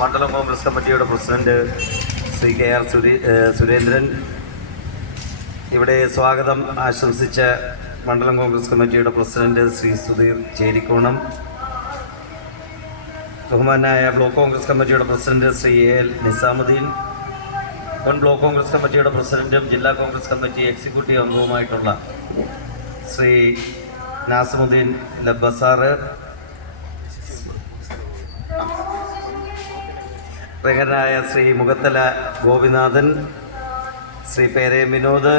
മണ്ഡലം കോൺഗ്രസ് കമ്മിറ്റിയുടെ president Shri K R സുരേ സുരേന്ദ്രൻ. ഇവിടെ സ്വാഗതം ആശംസിച്ച മണ്ഡലം കോൺഗ്രസ് കമ്മിറ്റിയുടെ പ്രസിഡന്റ് ശ്രീ സുധീർ ചേരിക്കോണം. ബഹുമാനായ ബ്ലോക്ക് കോൺഗ്രസ് കമ്മിറ്റിയുടെ president Shri A L Nizamuddin. മുൻ ബ്ലോക്ക് കോൺഗ്രസ് കമ്മിറ്റിയുടെ പ്രസിഡന്റും ജില്ലാ കോൺഗ്രസ് കമ്മിറ്റി എക്സിക്യൂട്ടീവ് അംഗവുമായിട്ടുള്ള ശ്രീ നാസമുദ്ദീൻ ലബ്ബസാറ് പ്രകടനായ ശ്രീ മുഖത്തല ഗോപിനാഥൻ ശ്രീ പേരെ വിനോദ്.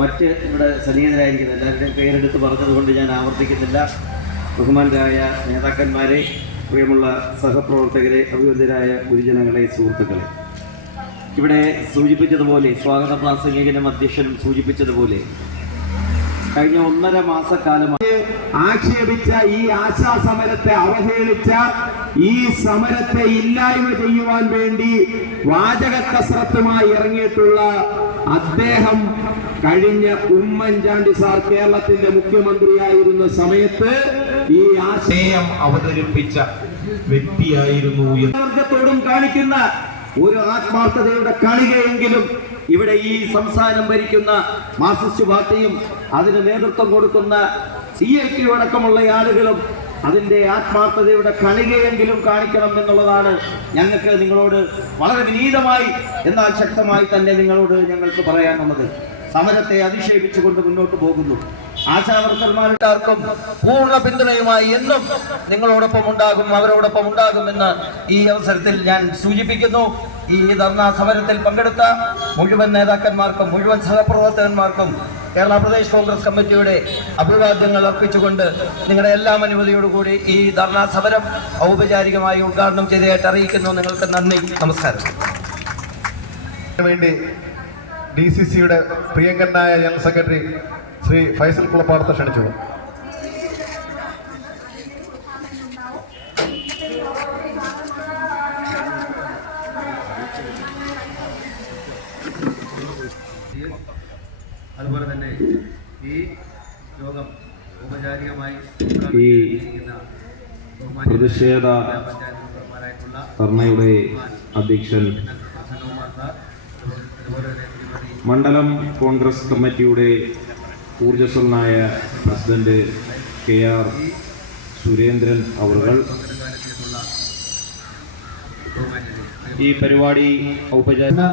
മറ്റ് ഇവിടെ സന്നിഹിതരായിരിക്കുന്ന എല്ലാവരുടെയും പേരെടുത്ത് പറഞ്ഞതുകൊണ്ട് ഞാൻ ആവർത്തിക്കുന്നില്ല. ബഹുമാനരായ നേതാക്കന്മാരെ പ്രിയമുള്ള സഹപ്രവർത്തകരെ അഭിവന്ദരായ ഗുരുജനങ്ങളെ സുഹൃത്തുക്കളെ. ഇവിടെ സൂചിപ്പിച്ചതുപോലെ സ്വാഗത പ്രാസംഗികനും അധ്യക്ഷനും സൂചിപ്പിച്ചതുപോലെ കഴിഞ്ഞ ഒന്നര മാസക്കാലമായി. ആക്ഷേപിച്ച ഈ ആശാ സമരത്തെ അവഹേളിച്ച ഈ സമരത്തെ ഇല്ലായ്മ ചെയ്യുവാൻ വേണ്ടി വാചക കസരത്തുമായി ഇറങ്ങിയിട്ടുള്ള അദ്ദേഹം കഴിഞ്ഞ ഉമ്മൻചാണ്ടി സാർ കേരളത്തിന്റെ മുഖ്യമന്ത്രിയായിരുന്ന സമയത്ത് ഈ ആശയം അവതരിപ്പിച്ച വ്യക്തിയായിരുന്നു വർഗത്തോടും കാണിക്കുന്ന ഒരു ആത്മാർത്ഥതയുടെ കണികയെങ്കിലും ഇവിടെ ഈ സംസ്ഥാനം ഭരിക്കുന്ന മാർക്സിസ്റ്റ് പാർട്ടിയും അതിന് നേതൃത്വം കൊടുക്കുന്ന സി ഐ ടി അടക്കമുള്ള ആളുകളും അതിന്റെ ആത്മാർത്ഥതയുടെ കണികയെങ്കിലും കാണിക്കണം എന്നുള്ളതാണ് ഞങ്ങൾക്ക് നിങ്ങളോട് വളരെ വിനീതമായി എന്നാൽ ശക്തമായി തന്നെ നിങ്ങളോട് ഞങ്ങൾക്ക് പറയാനുള്ളത്. സമരത്തെ അധിക്ഷേപിച്ചുകൊണ്ട് മുന്നോട്ട് പോകുന്നു. ആശാവർക്കർമാർക്കും പൂർണ പിന്തുണയുമായി എന്നും നിങ്ങളോടൊപ്പം ഉണ്ടാകും അവരോടൊപ്പം ഉണ്ടാകുമെന്ന് ഈ അവസരത്തിൽ ഞാൻ സൂചിപ്പിക്കുന്നു. ഈ ധർണാ സമരത്തിൽ പങ്കെടുത്ത മുഴുവൻ നേതാക്കന്മാർക്കും മുഴുവൻ സഹപ്രവർത്തകന്മാർക്കും കേരള പ്രദേശ് കോൺഗ്രസ് കമ്മിറ്റിയുടെ അഭിവാദ്യങ്ങൾ അർപ്പിച്ചുകൊണ്ട് നിങ്ങളുടെ എല്ലാം അനുമതിയോടുകൂടി ഈ ധർണാ സമരം ഔപചാരികമായി ഉദ്ഘാടനം ചെയ്തതായിട്ട് അറിയിക്കുന്നു. നിങ്ങൾക്ക് നന്ദി. നമസ്കാരം. വേണ്ടി ഡി സി സിയുടെ പ്രിയങ്കരനായ ജനറൽ സെക്രട്ടറി ശ്രീ ഫൈസൽ കുളപ്പാടത്തെ ക്ഷണിച്ചു. അതുപോലെ തന്നെ ഈ യോഗം ഔപചാരികമായി ഈ പ്രതിഷേധ ധർണയുടെ അധ്യക്ഷൻ മണ്ഡലം കോൺഗ്രസ് കമ്മിറ്റിയുടെ ഊർജസ്വലനായ പ്രസിഡന്റ് കെ ആർ സുരേന്ദ്രൻ അവറുകൾ. ഈ പരിപാടി ഔപചാരിക